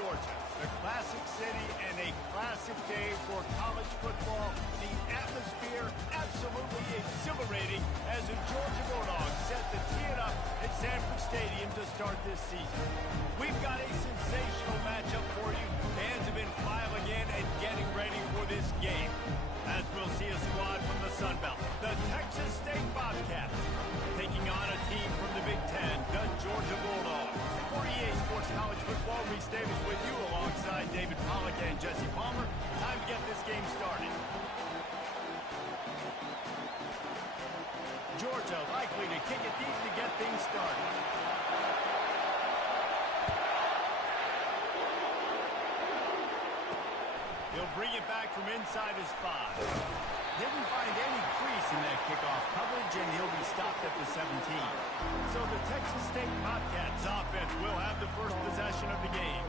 Georgia, the classic city and a classic day for college football. The atmosphere absolutely exhilarating as the Georgia Bulldogs set to tee it up at Sanford Stadium to start this season. We've got a sensational matchup for you. Fans have been filing in and getting ready for this game, as we'll see a squad from the Sun Belt, the Texas State Bobcats, taking on a team from the Big Ten, the Georgia Bulldogs. For EA Sports College Football, Reese Davis with you alongside David Pollack and Jesse Palmer. Time to get this game started. Georgia likely to kick it deep to get things started. He'll bring it back from inside his 5. Didn't find any crease in that kickoff coverage, and he'll be stopped at the 17. So the Texas State Bobcats offense will have the first possession of the game.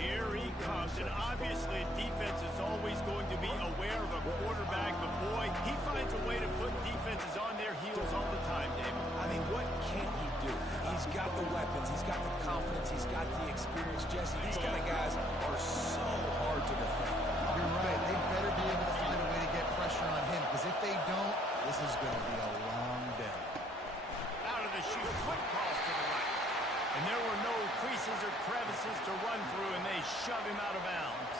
Here he comes, and obviously defense is always going to be aware of a quarterback, but boy, he finds a way to put defenses on their heels all the time, David. I mean, what can't he do? He's got the weapons, he's got the confidence, he's got the experience. Jesse, these kind of guys are so hard to defend. You're right. They better be able to find a way to get pressure on him, because if they don't, this is going to be a long day. Out of the chute, quick cross to the right. And there were no creases or crevices to run through, and they shove him out of bounds.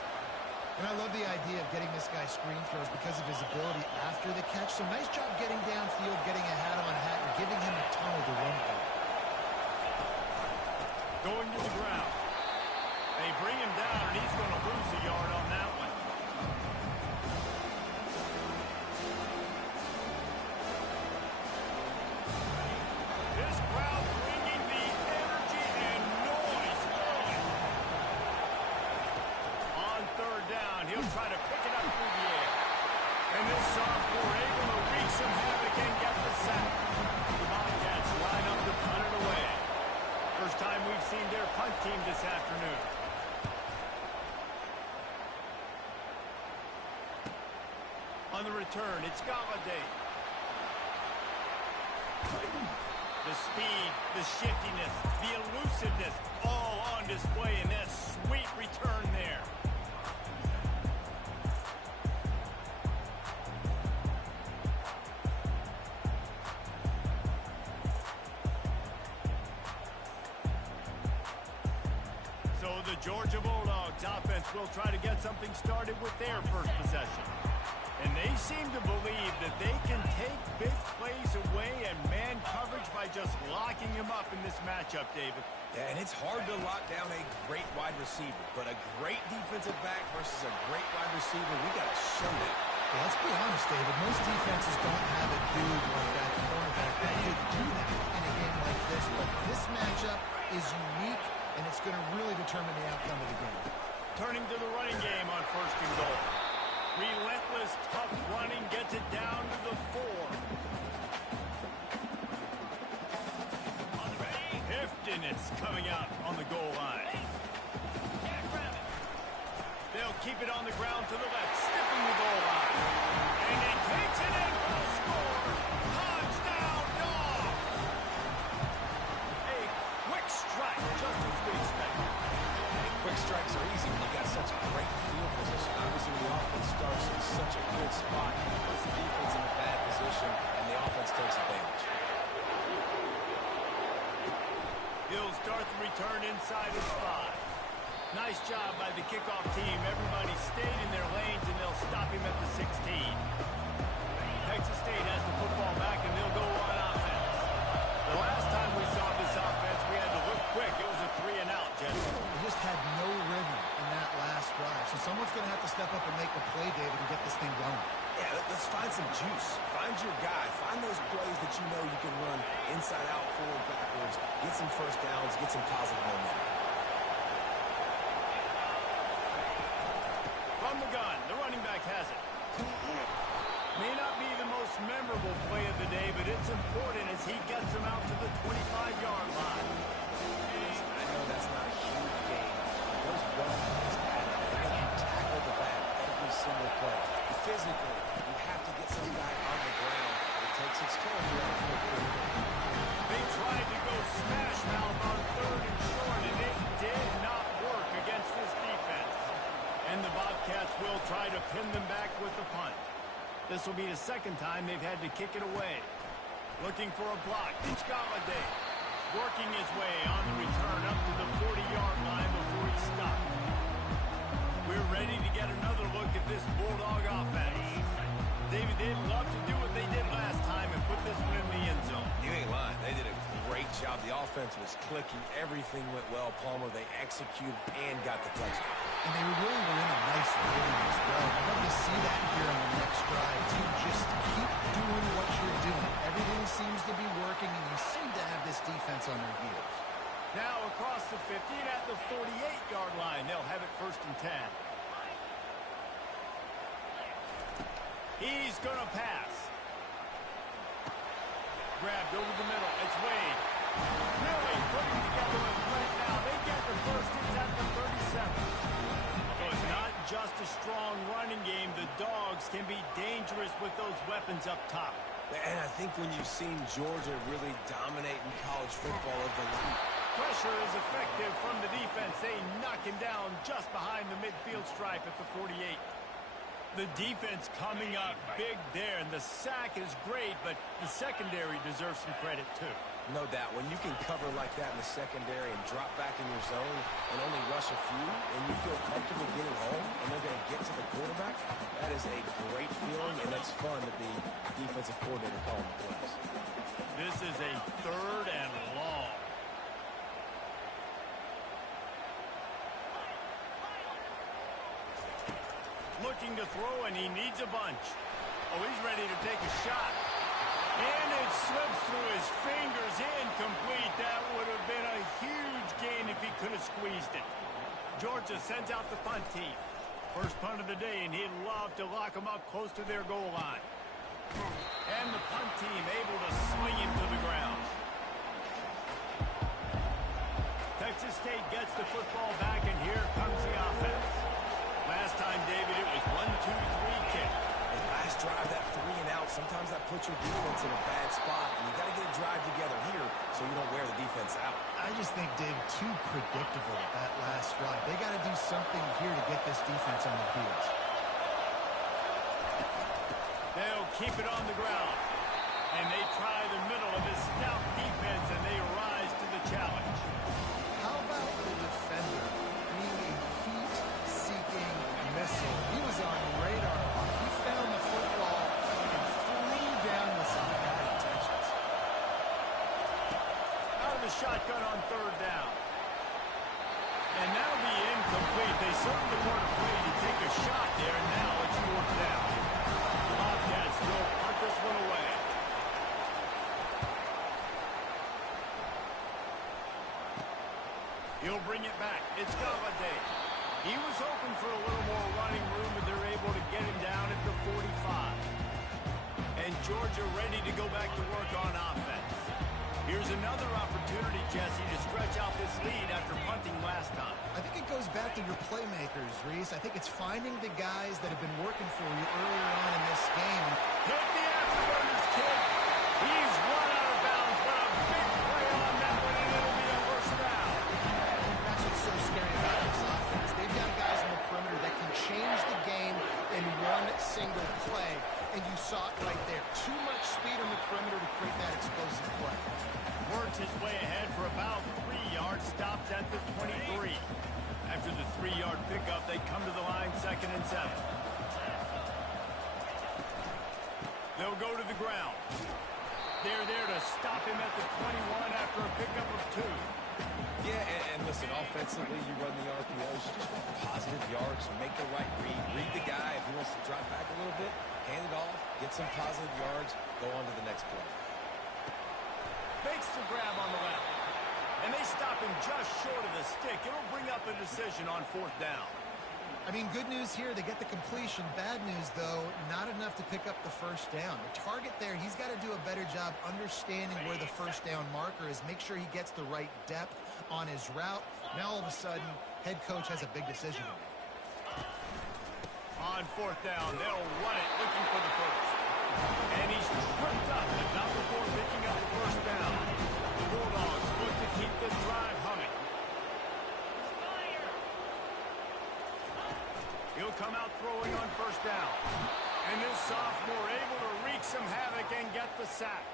And I love the idea of getting this guy screen throws because of his ability after the catch. So nice job getting downfield, getting a hat-on-hat, and giving him a tunnel to run through. Going to the ground. They bring him down, and he's going to lose a yard on that one. This crowd bringing the energy and noise early. On third down, he'll try to pick it up through the air. And this sophomore able to wreak some havoc and get the sack. The Bobcats line up to punt it away. First time we've seen their punt team this afternoon. On the return, it's Galladay. The speed, the shiftiness, the elusiveness, all on display in that sweet return there. So the Georgia Bulldogs offense will try to get something started with their first possession. And they seem to believe that they can take big plays away and man coverage by just locking him up in this matchup, David. Yeah, and it's hard to lock down a great wide receiver, but a great defensive back versus a great wide receiver, we got to show that. Well, let's be honest, David. Most defenses don't have a dude like that cornerback that could do that in a game like this, but this matchup is unique, and it's going to really determine the outcome of the game. Turning to the running game on first and goal. Relentless, tough running gets it down to the 4. On the ready. Heftiness coming out on the goal line. They'll keep it on the ground to the left, stiffing the goal line. And he takes it in for the score. Touchdown, dog! A quick strike, just as we expected. Quick strikes are easy when you got such great field position. Obviously, the offense starts in such a good spot, puts the defense in a bad position, and the offense takes advantage. He'll start the return inside his 5. Nice job by the kickoff team. Everybody stayed in their lanes, and they'll stop him at the 16. Texas State has the football back, and they'll go on offense. The last time we saw this offense, we had to look quick. It was a 3-and-out, Jesse. They just had no rhythm in that last drive. So someone's going to have to step up and make a play, David, and get this thing going. Yeah, let's find some juice. Find your guy. Find those plays that you know you can run inside out, forward, backwards. Get some first downs. Get some positive momentum. From the gun, the running back has it. May not be the most memorable play of the day, but it's important as he gets him out to the 25-yard line. I know that's not a huge game. Those run plays matter. They got to tackle the back every single play. Physically, you have to get some guy on the ground. It takes its toll throughout the fourth quarter. They tried to go smash mouth on third and short, and it did not work against this And the Bobcats will try to pin them back with the punt. This will be the second time they've had to kick it away. Looking for a block. It's Galladay. Working his way on the return up to the 40-yard line before he stopped. We're ready to get another look at this Bulldog offense. David, they'd love to do what they did last time and put this one in the end zone. You ain't lying. They did a great job. The offense was clicking. Everything went well. Palmer, they executed and got the touchdown. And they really were in a nice rhythm as well. I'd love to see that here on the next drive, too. Just keep doing what you're doing. Everything seems to be working, and you seem to have this defense on their heels. Now across the 50 and at the 48-yard line. They'll have it 1st and 10. He's going to pass. Grabbed over the middle. It's Wade. Really putting together a threat now. They get the first. It's at the 37. So it's not just a strong running game. The Dogs can be dangerous with those weapons up top. And I think when you've seen Georgia really dominate in college football over the last... Pressure is effective from the defense. They knock him down just behind the midfield stripe at the 48. The defense coming up big there, and the sack is great, but the secondary deserves some credit too. No doubt. When you can cover like that in the secondary and drop back in your zone and only rush a few, and you feel comfortable getting home, and they're going to get to the quarterback, that is a great feeling, and it's fun to be defensive coordinator calling the plays. This is a 3rd and long. Looking to throw, and he needs a bunch. Oh, he's ready to take a shot. And it slips through his fingers, incomplete. That would have been a huge gain if he could have squeezed it. Georgia sends out the punt team. First punt of the day, and he'd love to lock them up close to their goal line. And the punt team able to sling him to the ground. Texas State gets the football back, and here comes the offense. Last time, David, it was 1-2-3 kick. And last drive, that 3 and out, sometimes that puts your defense in a bad spot, and you got to get a drive together here so you don't wear the defense out. I just think, Dave, too predictable that last drive. They got to do something here to get this defense on their heels. They'll keep it on the ground. And they try the middle of this stout defense, and they rise to the challenge. How about the defender being a heat-seeking missile? He was on radar. He found the football and flew down with some bad intentions. Out of the shotgun on 3rd down. And that'll be incomplete. They certainly weren't afraid to take a shot there, and now it's 4th down. The Bobcats will punt this one away. He'll bring it back. It's Galladay. He was hoping for a little more running room, but they're able to get him down at the 45. And Georgia ready to go back to work on offense. Here's another opportunity, Jesse, to stretch out this lead after punting last time. I think it goes back to your playmakers, Reese. I think it's finding the guys that have been working for you earlier on in this game. Hit the afterburners, kid. He's run out of bounds, but a big play on that one, and it'll be a 1st down. That's what's so scary about this offense. They've got guys on the perimeter that can change the game in one single play, and you saw it right there. Too much speed on the perimeter to create that explosive play. Works his way ahead for about 3 yards, stopped at the 23. After the 3-yard pickup, they come to the line 2nd and 7. They'll go to the ground. They're there to stop him at the 21 after a pickup of 2. Yeah, and listen, offensively, you run the RPOs, you just want positive yards, make the right read the guy. If he wants to drop back a little bit, hand it off, get some positive yards, go on to the next play. Makes the grab on the left. And they stop him just short of the stick. It'll bring up a decision on 4th down. I mean, good news here, they get the completion. Bad news, though, not enough to pick up the 1st down. The target there, he's got to do a better job understanding where the 1st down marker is, make sure he gets the right depth on his route. Now, all of a sudden, head coach has a big decision to make. On 4th down, they'll run it, looking for the 1st. And he's tripped up, but not before picking up the 1st down. The Bulldogs look to keep this drive humming. He'll come out throwing on first down. And this sophomore able to wreak some havoc and get the sack.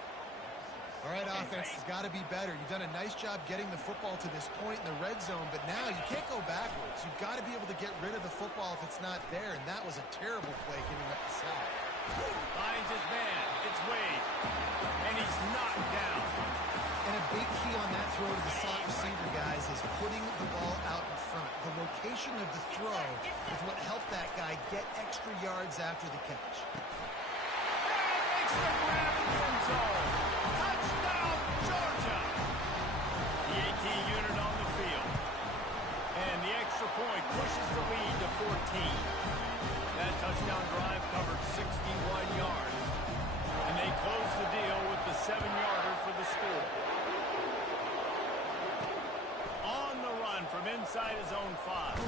All right, offense has got to be better. You've done a nice job getting the football to this point in the red zone, but now you can't go backwards. You've got to be able to get rid of the football if it's not there, and that was a terrible play giving up the sack. Finds his man. It's Wade. And he's knocked down. And a big key on that throw to the slot receiver, guys, is putting the ball out in front. The location of the throw is what helped that guy get extra yards after the catch. And makes the grab in the end zone. Touchdown, Georgia. The 18 unit on the field. And the extra point pushes the lead to 14. That touchdown drive covered 61 yards. And they close the deal with the 7-yarder for the score. On the run from inside his own 5.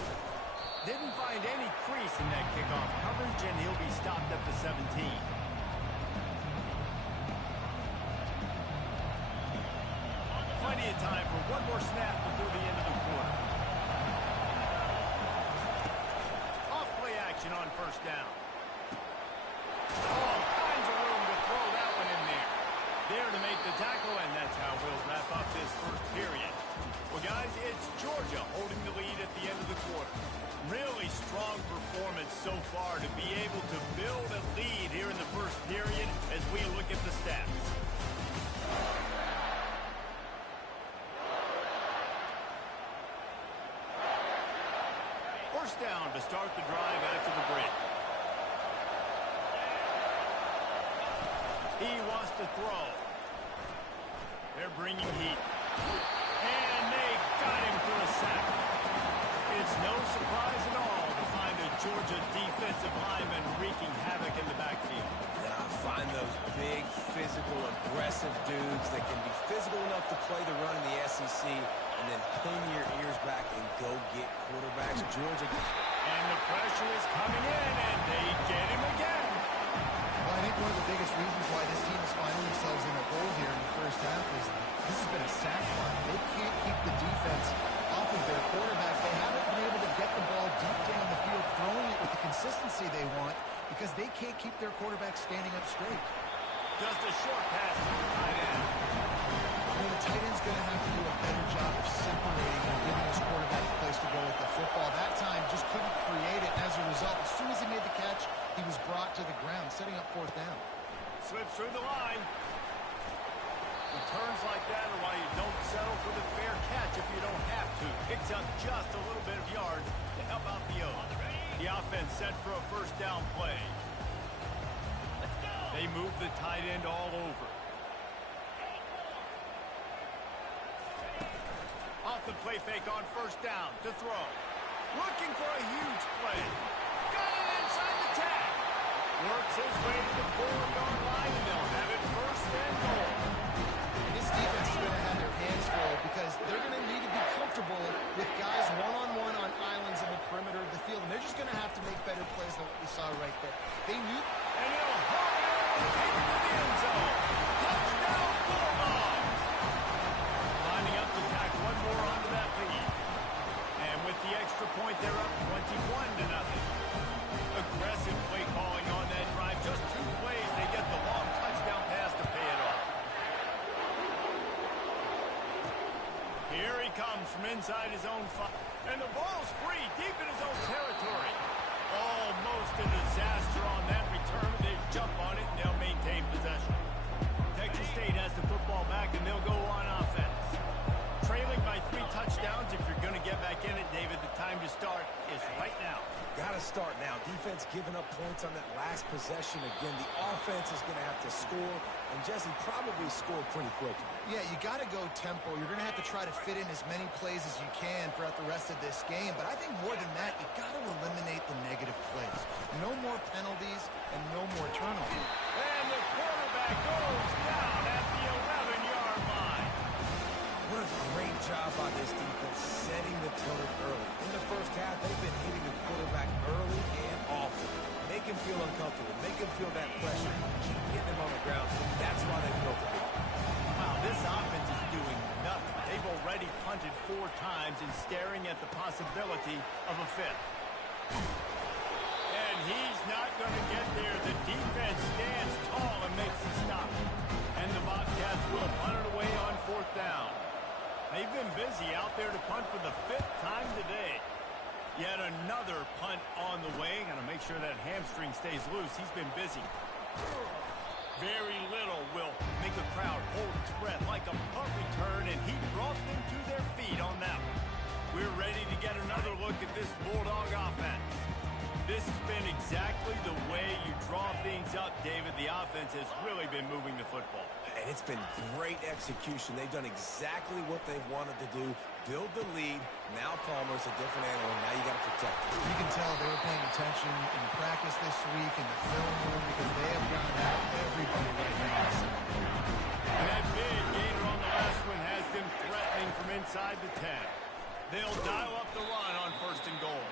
Didn't find any crease in that kickoff coverage, and he'll be stopped at the 17. Plenty of time for one more snap before the end of the quarter. Off play action on first down. All kinds of room to throw that one in there. There to make the tackle, and that's how we'll wrap up this first period. Well, guys, it's Georgia holding the lead at the end of the quarter. Really strong performance so far to be able to build a lead here in the first period as we look at the stats. First down to start the drive after the break. He wants to throw. They're bringing heat. And they got him for a sack. It's no surprise at all to find a Georgia defensive lineman wreaking havoc in the backfield. Yeah, find those big, physical, aggressive dudes that can be physical enough to play the run in the SEC and then pin your ears back and go get quarterbacks. Georgia. And the pressure is coming in, and they get him again. Well, I think one of the biggest reasons why this team is finding themselves in a hole here in the first half is this has been a sack line. They can't keep the defense off of their quarterback. They haven't been able to get the ball deep down the field, throwing it with the consistency they want because they can't keep their quarterback standing up straight. Just a short pass to the tight end. The tight end's going to have to do a better job of separating and giving his quarterback a place to go with the football. That time just couldn't create it. As a result, as soon as he made the catch, he was brought to the ground, setting up fourth down. Slips through the line. Returns like that are why you don't settle for the fair catch if you don't have to. Picks up just a little bit of yards to help out the O. The offense set for a first down play. They move the tight end all over. Off the play fake on first down to throw. Looking for a huge play. Got it inside the tag. Works his way to the 4-yard line, and they'll have it first and goal. This defense is going to have their hands full because they're going to need to be comfortable with guys one-on-one on islands in the perimeter of the field, and they're just going to have to make better plays than what we saw right there. They knew... And he'll hold it and take it to the end zone. Touchdown, Bulldogs! Lining up to tack one more onto that lead. And with the extra point, they're up 21-0. Aggressive play calling on that drive. Just 2 plays, they get the long touchdown pass to pay it off. Here he comes from inside his own 5. And the ball's free, deep in his own territory. Almost a disaster on that return. They jump on it, and they'll maintain possession. Texas State has the football back, and they'll go on offense. Trailing by 3 touchdowns. If you're going to get back in it, David, the time to start is right now. Got to start now. Defense giving up points on that last possession. Again, the offense is going to have to score, and Jesse probably scored pretty quickly. Yeah, you got to go tempo. You're going to have to try to fit in as many plays as you can throughout the rest of this game. But I think more than that, you got to eliminate the negative plays. No more penalties and no more turnovers. And the quarterback goes down at the 11-yard line. What a great job by this defense setting the tone early. In the first half, they've been hitting the quarterback early and often. Make him feel uncomfortable. Make him feel that pressure. Keep getting him on the ground. That's why they built the lead. Wow, this offense is doing nothing. They've already punted 4 times and staring at the possibility of a 5th. They've been busy out there to punt for the 5th time today. Yet another punt on the way. Got to make sure that hamstring stays loose. He's been busy. Very little will make a crowd hold its breath like a punt return, and he brought them to their feet on that one. We're ready to get another look at this Bulldog offense. This has been exactly the way you draw things up, David. The offense has really been moving the football. And it's been great execution. They've done exactly what they wanted to do. Build the lead. Now Palmer's a different animal. Now you got to protect him. You can tell they were paying attention in practice this week in the film room because they have gotten out everybody right now. And that big gainer on the last one has them threatening from inside the 10. They'll dial up the run on 1st and goal.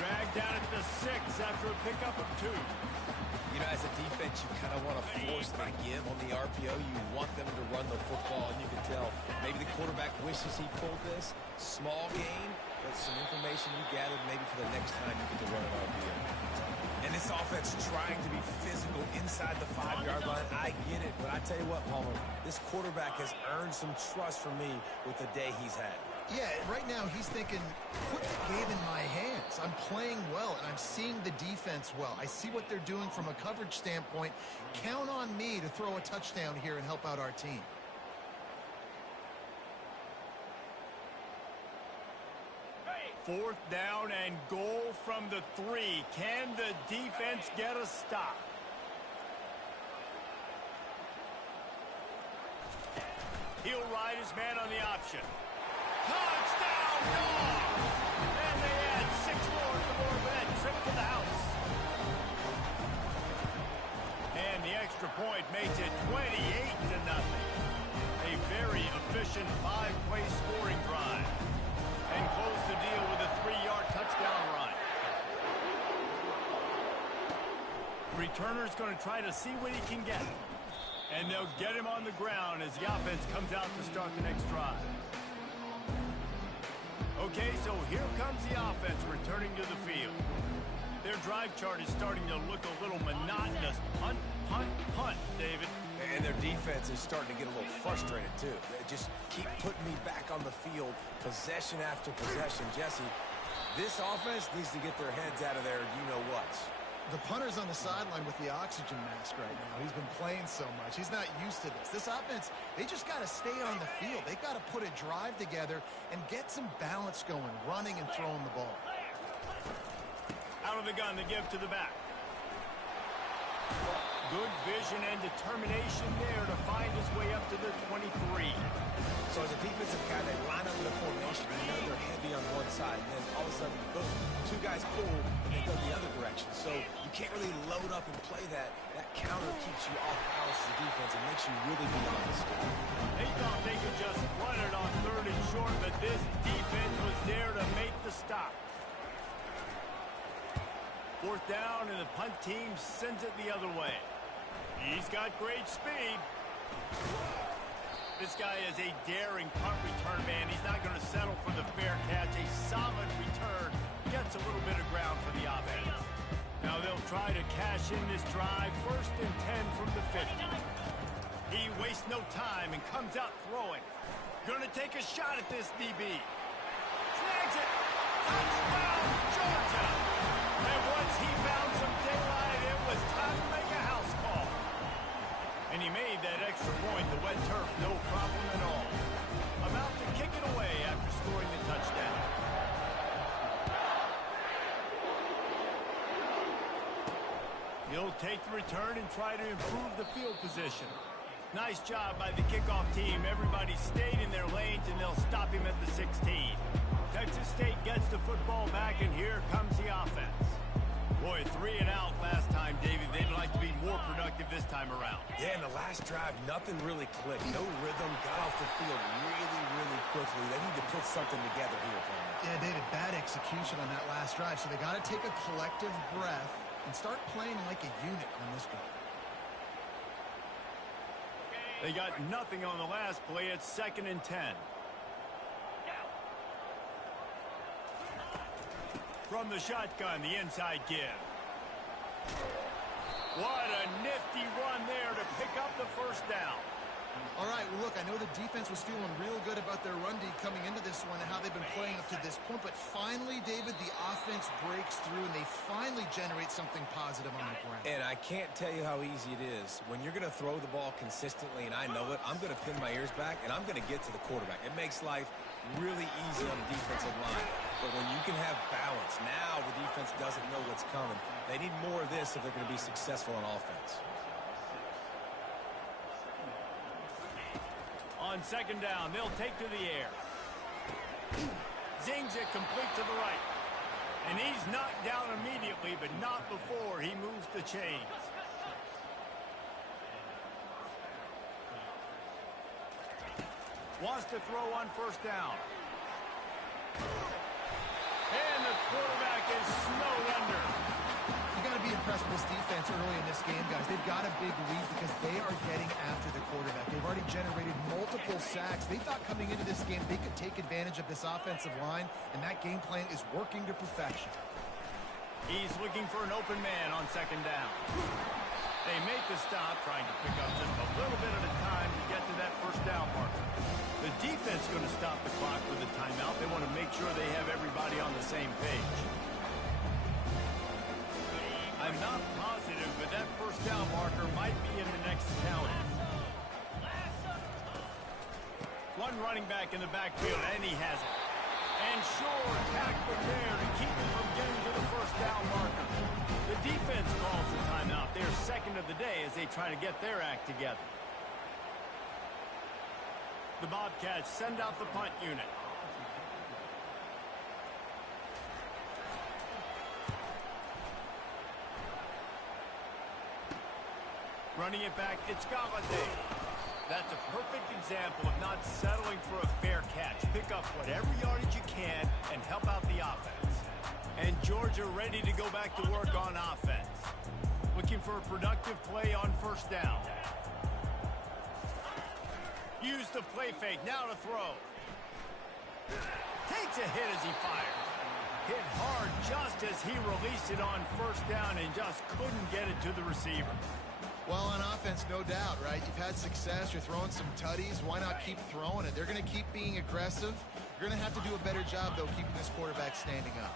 Dragged down at the 6 after a pickup of 2. You know, as a defense, you kind of want to force the give on the RPO. You want them to run the football, and you can tell maybe the quarterback wishes he pulled this. Small gain, but some information you gathered maybe for the next time you get to run an RPO. And this offense trying to be physical inside the 5-yard line. I get it, but I tell you what, Palmer, this quarterback has earned some trust from me with the day he's had. Yeah, right now he's thinking, put the game in my hands. I'm playing well, and I'm seeing the defense well. I see what they're doing from a coverage standpoint. Count on me to throw a touchdown here and help out our team. Fourth down and goal from the 3. Can the defense get a stop? He'll ride his man on the option. Touchdown, Dogs! And they add 6 more to the board with that trip to the house. And the extra point makes it 28-0. A very efficient 5-play scoring drive. And close the deal with a 3-yard touchdown run. Returner's going to try to see what he can get. And they'll get him on the ground as the offense comes out to start the next drive. Okay, so here comes the offense returning to the field. Their drive chart is starting to look a little monotonous. Punt, punt, punt, David. And their defense is starting to get a little frustrated, too. They just keep putting me back on the field, possession after possession. Jesse, this offense needs to get their heads out of there, you-know-what. The punter's on the sideline with the oxygen mask right now. He's been playing so much. He's not used to this. This offense, they just got to stay on the field. They've got to put a drive together and get some balance going, running and throwing the ball. Out of the gun, the give to the back. Good vision and determination there to find his way up to the 23. So as a defensive guy, they line up in the formation. You know they're heavy on one side, and then all of a sudden, boom, 2 guys pull, and they go the other direction. So you can't really load up and play that. That counter keeps you off balance as a defense and makes you really be honest. They thought they could just run it on 3rd and short, but this defense was there to make the stop. 4th down, and the punt team sends it the other way. He's got great speed. This guy is a daring punt return man. He's not going to settle for the fair catch. A solid return gets a little bit of ground for the offense. Now they'll try to cash in this drive. 1st and 10 from the 50. He wastes no time and comes out throwing. Going to take a shot at this DB. Snags it. Touchdown, Georgia. And once he found some daylight, it was time to make a house call. And he made that extra point, the wet turf, no problem at all. About to kick it away after scoring the touchdown. He'll take the return and try to improve the field position. Nice job by the kickoff team. Everybody stayed in their lanes, and they'll stop him at the 16. Texas State gets the football back, and here comes the offense. Boy, 3 and out last time, David. They'd like to be more productive this time around. Yeah, in the last drive, nothing really clicked. No rhythm, got off the field really, really quickly. They need to put something together here, Palmer. Yeah, David, bad execution on that last drive, so they got to take a collective breath and start playing like a unit on this drive. They got nothing on the last play. It's 2nd and 10. From the shotgun, the inside give. What a nifty run there to pick up the 1st down. All right, well, look, I know the defense was feeling real good about their run D coming into this one and how they've been playing up to this point, but finally, David, the offense breaks through and they finally generate something positive on the ground. And I can't tell you how easy it is. When you're going to throw the ball consistently, and I know it, I'm going to pin my ears back, and I'm going to get to the quarterback. It makes life really easy on the defensive line. But when you can have balance, now the defense doesn't know what's coming. They need more of this if they're going to be successful on offense. On second down, they'll take to the air. Zings it complete to the right. And he's knocked down immediately, but not before he moves the chains. Wants to throw on first down. And the quarterback is snowed under. You got to be impressed with this defense early in this game, guys. They've got a big lead because they are getting after the quarterback. They've already generated multiple sacks. They thought coming into this game they could take advantage of this offensive line, and that game plan is working to perfection. He's looking for an open man on second down. They make the stop, trying to pick up just a little bit at a time to get to that first down marker. The defense is going to stop the clock with a timeout. They want to make sure they have everybody on the same page. I'm not positive, but that first down marker might be in the next count. One running back in the backfield, and he has it. And sure, tackle there to keep him from getting to the first down marker. The defense calls the timeout. They're second of the day as they try to get their act together. The Bobcats send out the punt unit. Running it back, it's Galladay. That's a perfect example of not settling for a fair catch. Pick up whatever yardage you can and help out the offense. And Georgia ready to go back to work on offense. Looking for a productive play on first down. Use the play fake, now to throw. Takes a hit as he fires. Hit hard just as he released it on first down and just couldn't get it to the receiver. Well, on offense, no doubt, right? You've had success. You're throwing some tutties. Why not keep throwing it? They're going to keep being aggressive. You're going to have to do a better job, though, keeping this quarterback standing up.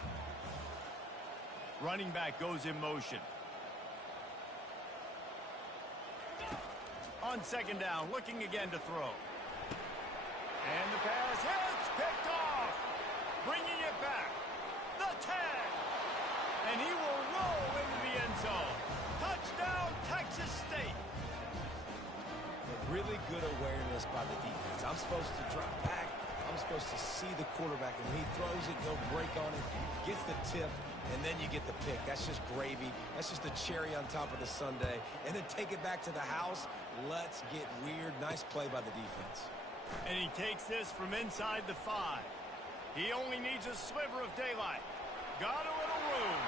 Running back goes in motion. On second down, looking again to throw. And the pass hits, picked off. Bringing it back. The tag. And he will roll into the end zone. Touchdown, Texas State. Really good awareness by the defense. I'm supposed to drop back. I'm supposed to see the quarterback. And when he throws it, they'll break on it, gets the tip, and then you get the pick. That's just gravy. That's just a cherry on top of the sundae. And then take it back to the house. Let's get weird. Nice play by the defense. And he takes this from inside the 5. He only needs a sliver of daylight. Got a little room.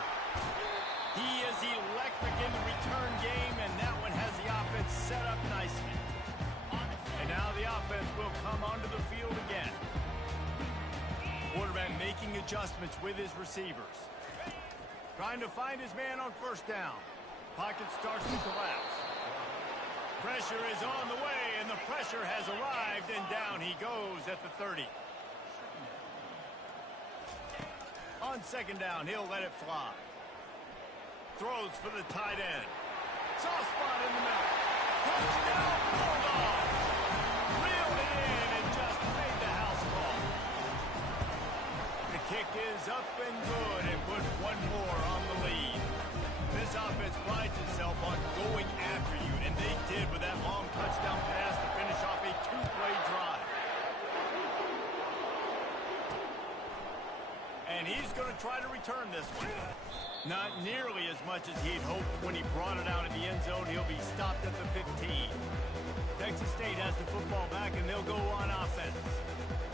He is electric in the return game, and that one has the offense set up nicely. And now the offense will come onto the field again. Quarterback making adjustments with his receivers. Trying to find his man on first down. Pocket starts to collapse. Pressure is on the way, and the pressure has arrived, and down he goes at the 30. On second down, he'll let it fly. Throws for the tight end. Soft spot in the middle. Touchdown, Bulldogs! Reeled it in and just made the house call. The kick is up and good and puts one more on the lead. This offense prides itself on going after you, and they did with that long touchdown pass to finish off a 2-play drive. And he's going to try to return this one. Not nearly as much as he'd hoped when he brought it out of the end zone. He'll be stopped at the 15. Texas State has the football back, and they'll go on offense.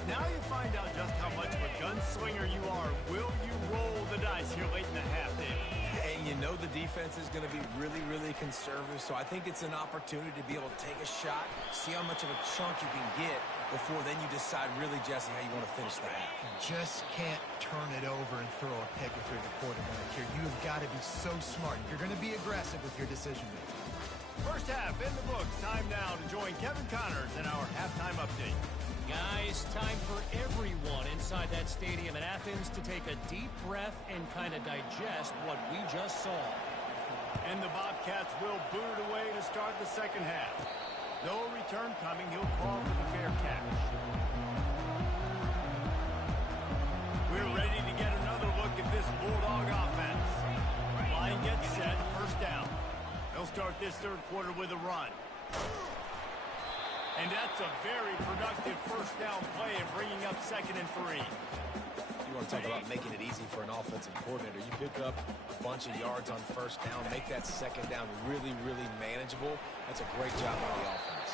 Now you find out just how much of a gunslinger you are. Will you roll the dice here late in the half, David? And you know the defense is going to be really, really conservative, so I think it's an opportunity to be able to take a shot, see how much of a chunk you can get before then you decide really, Jesse, how you want to finish the half. You just can't turn it over and throw a pick if you're the quarterback here. You've got to be so smart. You're going to be aggressive with your decision making. First half in the books. Time now to join Kevin Connors in our halftime update. Guys, time for everyone inside that stadium in Athens to take a deep breath and kind of digest what we just saw. And the Bobcats will boot it away to start the second half. No return coming. He'll call for the fair catch. We're ready to get another look at this Bulldog offense. Line gets set. First down. They'll start this third quarter with a run. And that's a very productive first down play and bringing up 2nd and 3. You want to talk about making it easy for an offensive coordinator. You pick up a bunch of yards on first down, make that second down really, really manageable. That's a great job by the offense.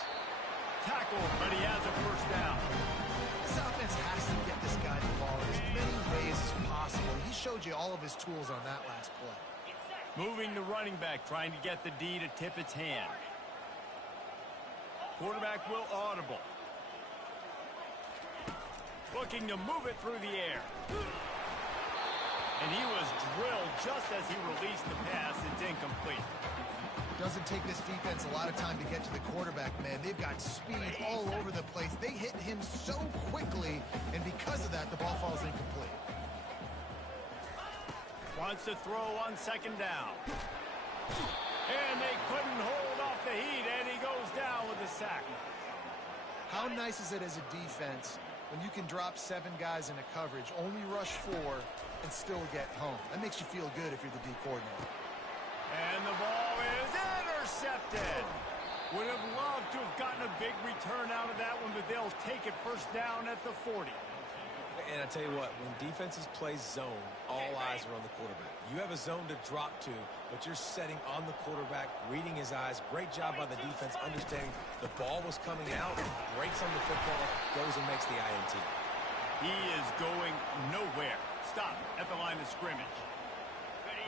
Tackle, but he has a first down. This offense has to get this guy the ball in as many ways as possible. He showed you all of his tools on that last play. Moving the running back, trying to get the D to tip its hand. Quarterback will audible. Looking to move it through the air. And he was drilled just as he released the pass. It's incomplete. Doesn't take this defense a lot of time to get to the quarterback, man. They've got speed all over the place. They hit him so quickly, and because of that, the ball falls incomplete. Wants to throw on 2nd down. And they couldn't hold off the heat, and he goes down with a sack. How nice is it as a defense when you can drop 7 guys in a coverage, only rush 4, and still get home? That makes you feel good if you're the D coordinator. And the ball is intercepted. Would have loved to have gotten a big return out of that one, but they'll take it first down at the 40. And I tell you what, when defenses play zone, all eyes are on the quarterback. You have a zone to drop to, but you're setting on the quarterback, reading his eyes. Great job by the defense, understanding the ball was coming out, breaks on the football, goes and makes the INT. He is going nowhere. Stop at the line of scrimmage.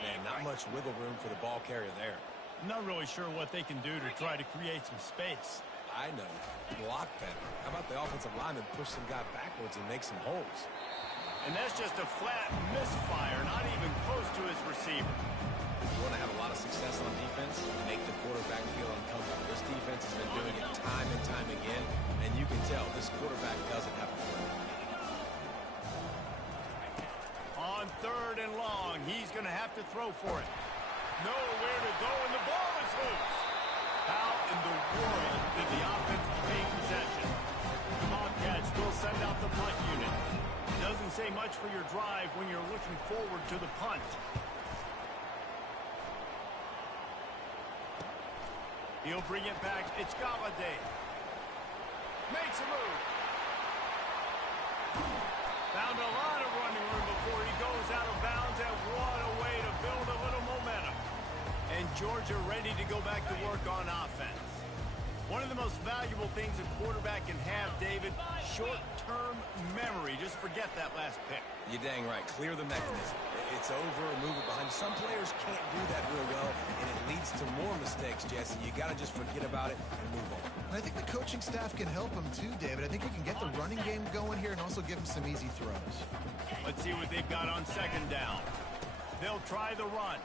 Man, not much wiggle room for the ball carrier there. I'm not really sure what they can do to try to create some space. I know. Block better. How about the offensive lineman push some guy backwards and make some holes? And that's just a flat misfire, not even close to his receiver. You want to have a lot of success on defense, make the quarterback feel uncomfortable. This defense has been doing it time and time again, and you can tell this quarterback doesn't have a threat. On 3rd and long, he's going to have to throw for it. Nowhere to go, and the ball is loose. How in the world did the offense retain possession? The Bobcats will send out the punt unit. Doesn't say much for your drive when you're looking forward to the punt. He'll bring it back. It's Galladay. Makes a move. Found a lot of running room before he goes out of bounds, and what a way to build a little momentum. And Georgia ready to go back to work on offense. One of the most valuable things a quarterback can have, David, short-term memory. Just forget that last pick. You're dang right. Clear the mechanism. It's over and move it behind. Some players can't do that real well, and it leads to more mistakes, Jesse. You got to just forget about it and move on. And I think the coaching staff can help him too, David. I think he can get the running game going here and also give him some easy throws. Let's see what they've got on 2nd down. They'll try the run.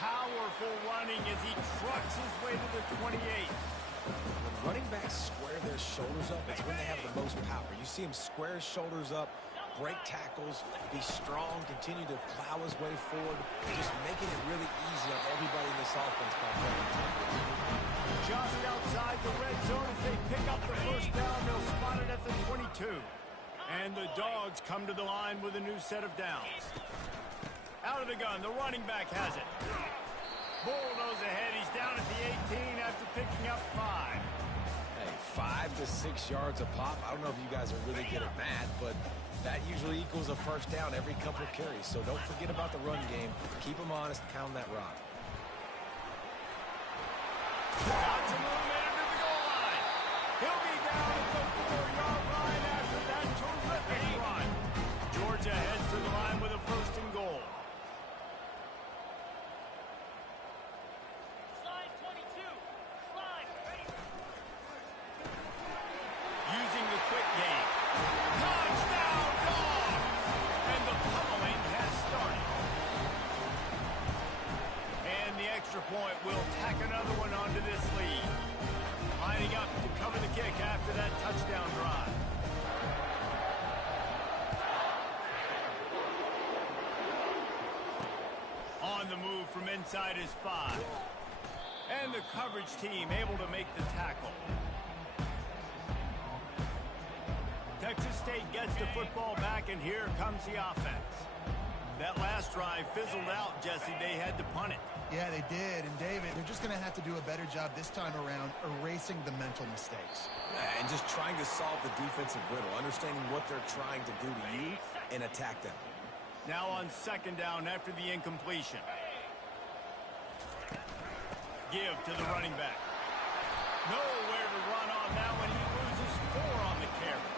Powerful running as he trucks his way to the 28. When running backs square their shoulders up, it's when they have the most power. You see him square his shoulders up, break tackles, be strong, continue to plow his way forward, just making it really easy on everybody in this offense by breaking tackles. Just outside the red zone as they pick up the first down. They'll spot it at the 22. And the Dogs come to the line with a new set of downs. Out of the gun, the running back has it. Bulldoze ahead, he's down at the 18 after picking up 5. Hey, 5 to 6 yards a pop. I don't know if you guys are really good at math, but that usually equals a first down every couple carries. So don't forget about the run game. Keep them honest, pound that rock. Johnson moving to the goal line. He'll be down at the 4-yard line after that terrific run. Georgia heads to the line with a 1st and goal. Using the quick game. Touchdown, Dogs! And the pummeling has started. And the extra point will tack another one onto this lead. Lining up to cover the kick after that touchdown drive. On the move from inside his 5. And the coverage team able to make the tackle. Texas State gets the football back, and here comes the offense. That last drive fizzled out, Jesse. They had to punt it. Yeah, they did. And, David, they're just going to have to do a better job this time around erasing the mental mistakes. And just trying to solve the defensive riddle, understanding what they're trying to do to you and attack them. Now on second down after the incompletion. Give to the running back. Nowhere to run on now when he loses 4 on the carry.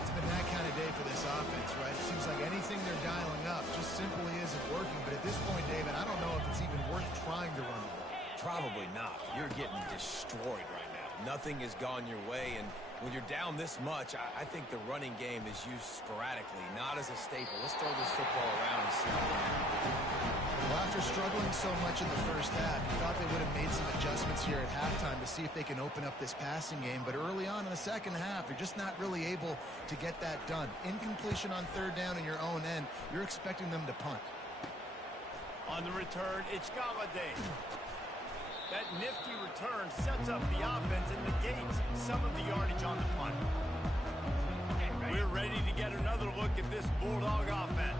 It's been that kind of day for this offense, right? It seems like anything they're dialing up just simply isn't working. But at this point, David, I don't know if it's even worth trying to run the ball. Probably not. You're getting destroyed right now. Nothing has gone your way, and when you're down this much, I think the running game is used sporadically, not as a staple. Let's throw this football around and see what happens. Well, after struggling so much in the first half, you thought they would have made some adjustments here at halftime to see if they can open up this passing game. But early on in the second half, they're just not really able to get that done. Incompletion on third down in your own end, you're expecting them to punt. On the return, it's Galladay. That nifty return sets up the offense and negates some of the yardage on the punt. We're ready to get another look at this Bulldog offense.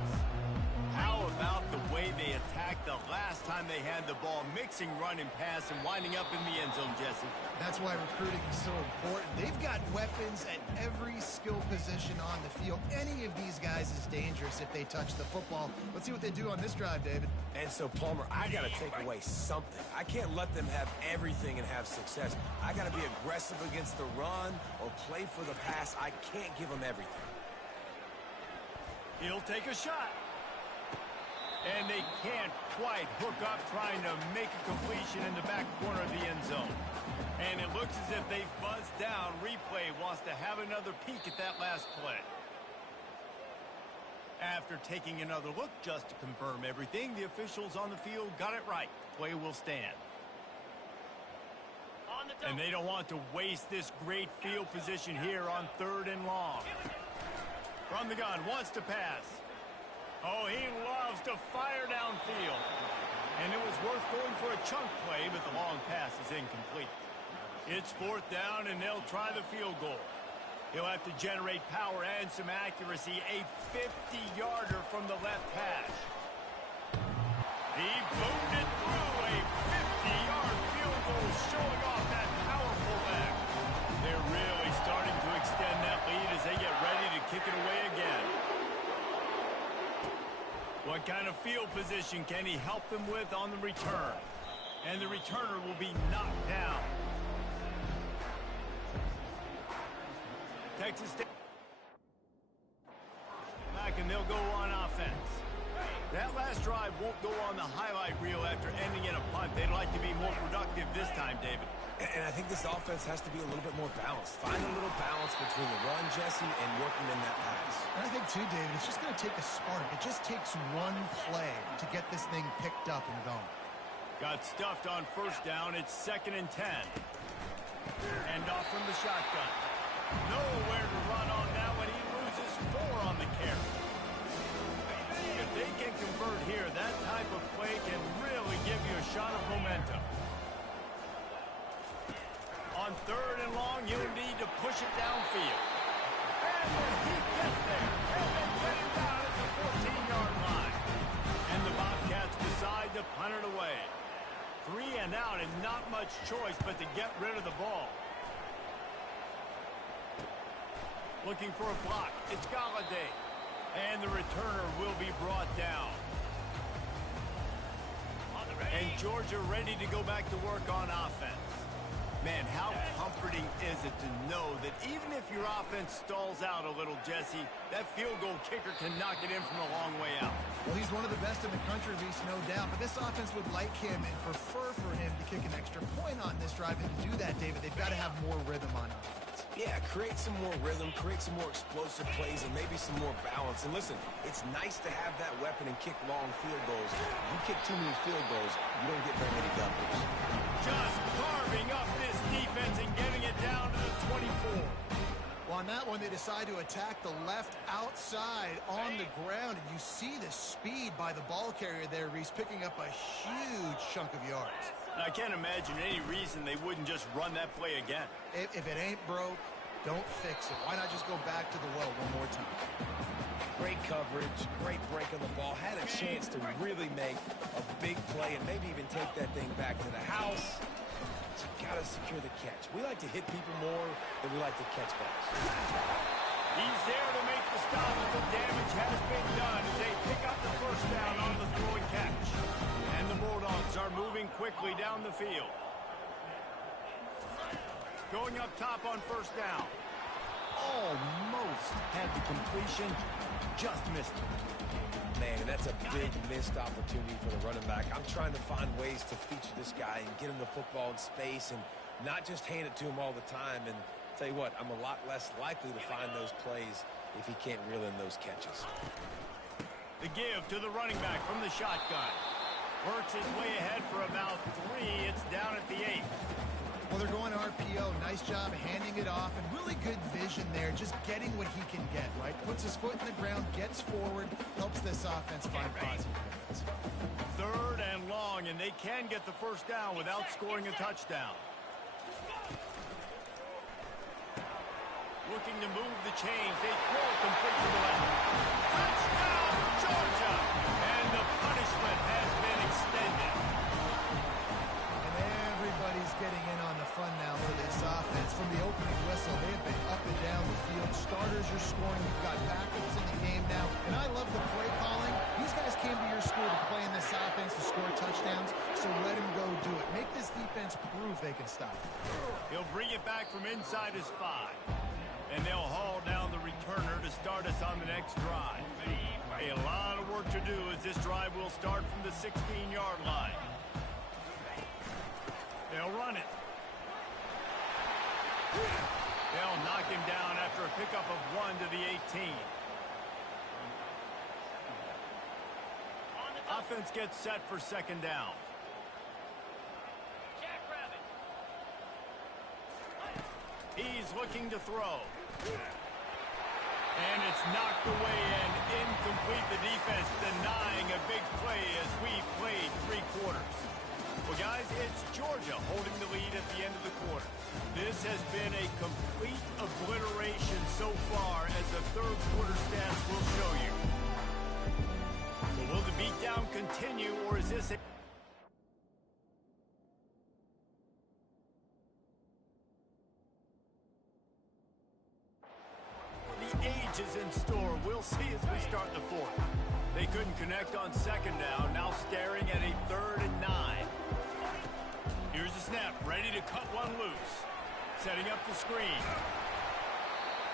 How about the way they attacked the last time they had the ball, mixing run and pass and winding up in the end zone, Jesse? That's why recruiting is so important. They've got weapons at every skill position on the field. Any of these guys is dangerous if they touch the football. Let's see what they do on this drive, David. And so, Palmer, I got to take away something. I can't let them have everything and have success. I got to be aggressive against the run or play for the pass. I can't give them everything. He'll take a shot. And they can't quite hook up trying to make a completion in the back corner of the end zone. And it looks as if they buzzed down. Replay wants to have another peek at that last play. After taking another look just to confirm everything, the officials on the field got it right. Play will stand. And they don't want to waste this great field position here on 3rd and long. From the gun, wants to pass. Oh, he loves to fire downfield. And it was worth going for a chunk play, but the long pass is incomplete. It's 4th down, and they'll try the field goal. He'll have to generate power and some accuracy. A 50-yarder from the left hash. He boomed it through. A 50-yard field goal showing off that powerful back. They're really starting to extend that lead as they get ready to kick it away again. What kind of field position can he help them with on the return? And the returner will be knocked down. Texas State back, and they'll go on offense. That last drive won't go on the highlight reel after ending in a punt. They'd like to be more productive this time, David. And I think this offense has to be a little bit more balanced. Find a little balance between the run, Jesse, and working in that pass. And I think, too, David, it's just going to take a spark. It just takes one play to get this thing picked up and going. Got stuffed on 1st down. It's 2nd and 10. And off from the shotgun. Nowhere to run on now when he loses 4 on the carry. If they can convert here, that type of play can really give you a shot of momentum. On 3rd and long, you'll need to push it downfield. And he gets there. And they get him down at the 14-yard line. And the Bobcats decide to punt it away. 3 and out, and not much choice but to get rid of the ball. Looking for a block. It's Galladay. And the returner will be brought down. And Georgia ready to go back to work on offense. Man, how comforting is it to know that even if your offense stalls out a little, Jesse, that field goal kicker can knock it in from a long way out. Well, he's one of the best in the country, Reese, no doubt. But this offense would like him and prefer for him to kick an extra point on this drive. And to do that, David, they've got to have more rhythm on offense. Yeah, create some more rhythm, create some more explosive plays, and maybe some more balance. And listen, it's nice to have that weapon and kick long field goals. If you kick too many field goals, you don't get very many W's. Just carving up this defense and getting it down to the 24. Well, on that one, they decide to attack the left outside on the ground, and you see the speed by the ball carrier there, Reese, picking up a huge chunk of yards. I can't imagine any reason they wouldn't just run that play again. If it ain't broke, don't fix it. Why not just go back to the well one more time? Great coverage, great break on the ball. Had a chance to really make a big play and maybe even take that thing back to the house. But you got to secure the catch. We like to hit people more than we like to catch balls. He's there to make the stop, but the damage has been done as they pick up the first down on the throw and catch. And the Bulldogs are moving quickly down the field. Going up top on first down. Almost had the completion, just missed it. Man, that's a big missed opportunity for the running back. I'm trying to find ways to feature this guy and get him the football in space and not just hand it to him all the time. And tell you what, I'm a lot less likely to find those plays if he can't reel in those catches. The give to the running back from the shotgun. Works his way ahead for about 3. It's down at the 8. Well, they're going RPO. Nice job handing it off, and really good vision there, just getting what he can get, right? Puts his foot in the ground, gets forward, helps this offense find positive points. 3rd and long, and they can get the first down without scoring a touchdown. Looking to move the chains. They throw complete to the left. Touchdown, Georgia! And the punishment has been extended. And everybody's getting in on the fun now for this offense. From the opening whistle, they have been up and down the field. Starters are scoring. You've got backups in the game now. And I love the play calling. These guys came to your school to play in this offense to score touchdowns, so let him go do it. Make this defense prove they can stop it. He'll bring it back from inside his 5. And they'll haul down the returner to start us on the next drive. A lot of work to do as this drive will start from the 16-yard line. They'll run it. They'll knock him down after a pickup of 1 to the 18. Offense gets set for 2nd down. He's looking to throw. And it's knocked away and incomplete. The defense denying a big play as we played 3 quarters. Well, guys, it's Georgia holding the lead at the end of the quarter. This has been a complete obliteration so far, as the 3rd quarter stats will show you. So will the beatdown continue, or is this a... Ages in store. We'll see as we start the 4th. They couldn't connect on 2nd down. Now staring at a 3rd and 9. Here's the snap. Ready to cut one loose. Setting up the screen.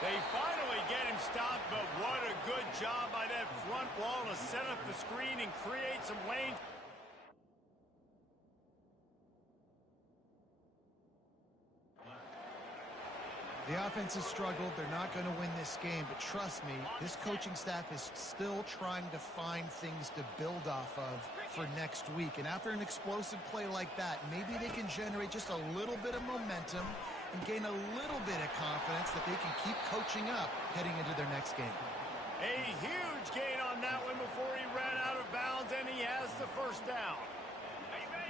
They finally get him stopped, but what a good job by that front wall to set up the screen and create some lanes. The offense has struggled. They're not going to win this game, but trust me, this coaching staff is still trying to find things to build off of for next week. And after an explosive play like that, maybe they can generate just a little bit of momentum and gain a little bit of confidence that they can keep coaching up heading into their next game. A huge gain on that one before he ran out of bounds, and he has the first down.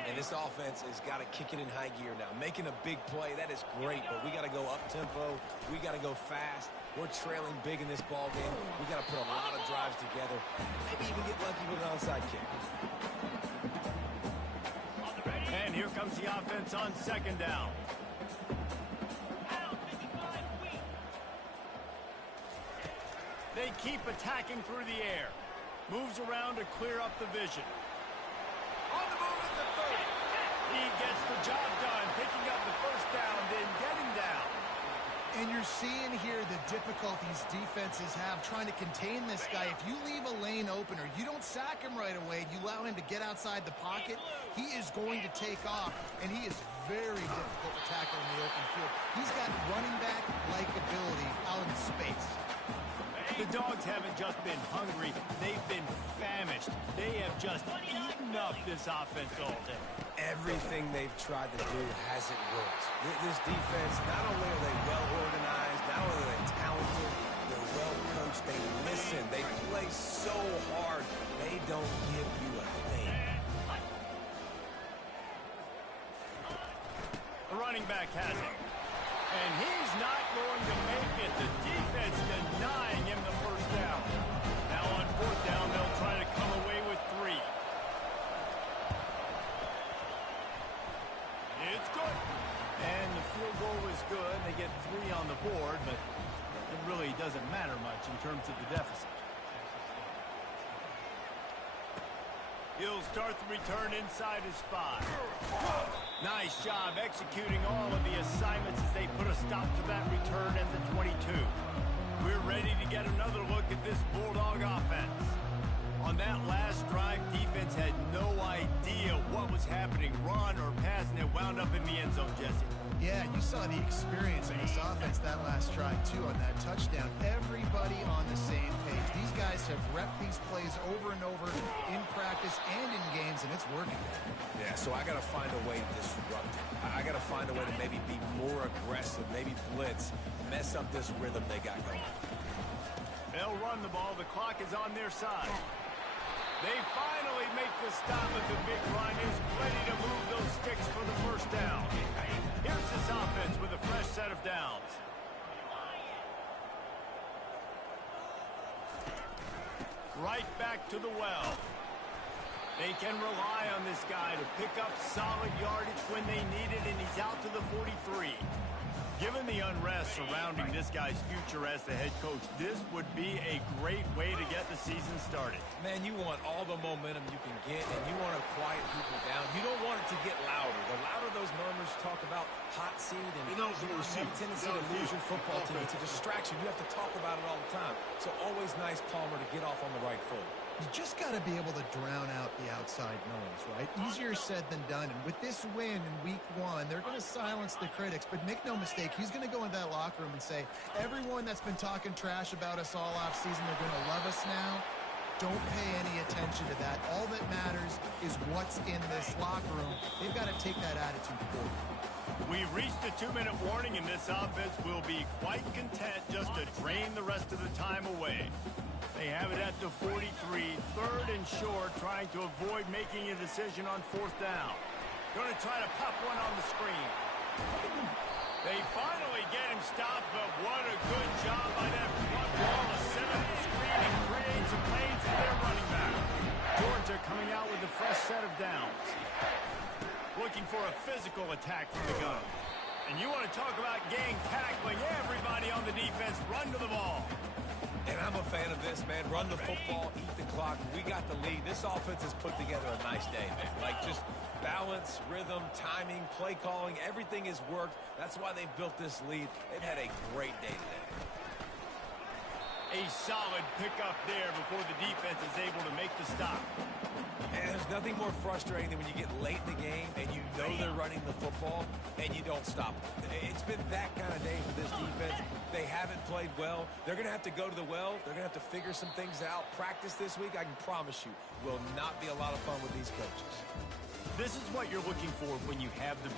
And this offense has got to kick it in high gear now. Making a big play, that is great, but we got to go up-tempo. We got to go fast. We're trailing big in this ball game. We got to put a lot of drives together. Maybe even get lucky with an onside kick. And here comes the offense on 2nd down. They keep attacking through the air. Moves around to clear up the vision. On the move at the 30. He gets the job done, picking up the first down, then getting down. And you're seeing here the difficulties defenses have trying to contain this guy. If you leave a lane open or you don't sack him right away, you allow him to get outside the pocket, he is going to take off, and he is very difficult to tackle in the open field. He's got running back-like ability out in space. The Dogs haven't just been hungry, they've been famished. They have just eaten up this offense all day. Everything they've tried to do hasn't worked. This defense, not only are they well organized, not only are they talented, they're well coached, they listen, they play so hard, they don't give you a thing. The running back has it. And he's not going to make it. The defense denying him the first down. Now on fourth down, they'll try to come away with 3. It's good. And the field goal is good. They get 3 on the board, but it really doesn't matter much in terms of the deficit. He'll start the return inside his 5. Nice job executing all of the assignments as they put a stop to that return at the 22. We're ready to get another look at this Bulldog offense. On that last drive, defense had no idea what was happening, run or pass, and it wound up in the end zone, Jesse. Yeah, you saw the experience in this offense that last drive, too, on that touchdown. Everybody on the same page. These guys have repped these plays over and over in practice and in games, and it's working. Yeah, so I got to find a way to disrupt it. I got to find a way to maybe be more aggressive, maybe blitz, mess up this rhythm they got going. They'll run the ball. The clock is on their side. They finally make the stop at the big run. Is plenty to move those sticks for the first down. Here's this offense with a fresh set of downs. Right back to the well. They can rely on this guy to pick up solid yardage when they need it, and he's out to the 43. Given the unrest surrounding this guy's future as the head coach, this would be a great way to get the season started. Man, you want all the momentum you can get, and you want to quiet people down. You don't want it to get louder. The louder those murmurs talk about hot seat, and you have a tendency to lose your football team. It's a distraction. You have to talk about it all the time. So always nice, Palmer, to get off on the right foot. You just got to be able to drown out the outside noise, right? Easier said than done. And with this win in week 1, they're going to silence the critics. But make no mistake, he's going to go into that locker room and say, everyone that's been talking trash about us all offseason, they're going to love us now. Don't pay any attention to that. All that matters is what's in this locker room. They've got to take that attitude forward. We've reached the 2-minute warning, and this offense will be quite content just to drain the rest of the time away. They have it at the 43, 3rd and short, trying to avoid making a decision on 4th down. Going to try to pop one on the screen. They finally get him stopped, but what a good job by that front wall to set up the screen and create some lanes for their running back. Georgia coming out with a fresh set of downs. Looking for a physical attack from the gun. And you want to talk about gang tackling, everybody on the defense run to the ball. And I'm a fan of this, man. Run the football, eat the clock. We got the lead. This offense has put together a nice day, man. Like, just balance, rhythm, timing, play calling, everything has worked. That's why they've built this lead. They've had a great day today. A solid pickup there before the defense is able to make the stop. And there's nothing more frustrating than when you get late in the game and you know they're running the football and you don't stop them. It's been that kind of day for this defense. They haven't played well. They're going to have to go to the well. They're going to have to figure some things out. Practice this week, I can promise you, will not be a lot of fun with these coaches. This is what you're looking for when you have the best.